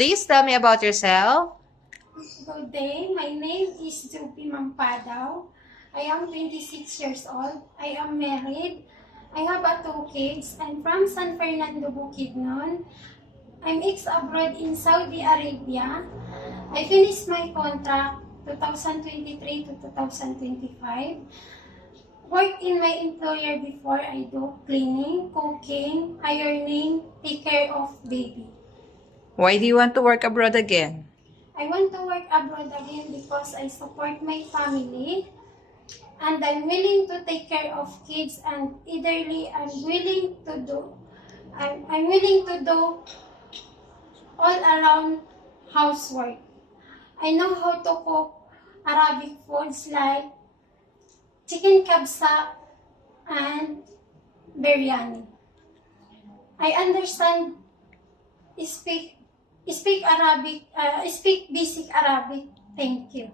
Please tell me about yourself. Good day. My name is Jupi Mampadaw. I am 26 years old. I am married. I have 2 kids. I'm from San Fernando, Bukidnon. I'm ex-abroad in Saudi Arabia. I finished my contract 2023 to 2025. Work in my employer before I do cleaning, cooking, ironing, take care of baby. Why do you want to work abroad again? I want to work abroad again because I support my family and I'm willing to take care of kids and eitherly I'm willing to do all around housework. I know how to cook Arabic foods like chicken kabsa and biryani. I understand speak basic Arabic. Thank you.